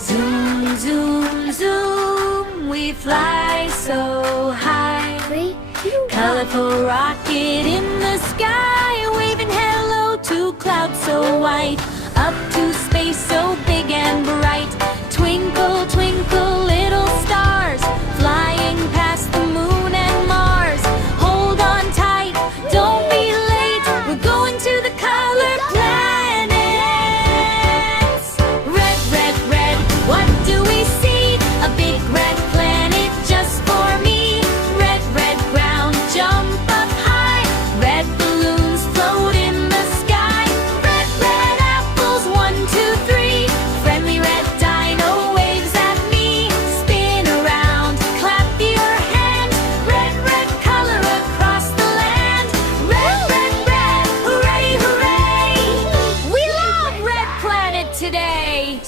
Zoom, zoom, zoom, we fly so high. Colorful rocket in the sky, waving hello to clouds so white. Up to space so big and bright. Twinkle, twinkle, little stars, flying past the moon and Mars. Hold on tight, don't be late, we're going to the color planets. Red, red, red, what do we see? A big red planet just for me. Red, red ground, jump up high. Red balloons float in the sky. Red, red apples, 1, 2, 3. Friendly red dino waves at me. Spin around, clap your hands. Red, red color across the land. Red, red, red, hooray, hooray. We love Red Planet today.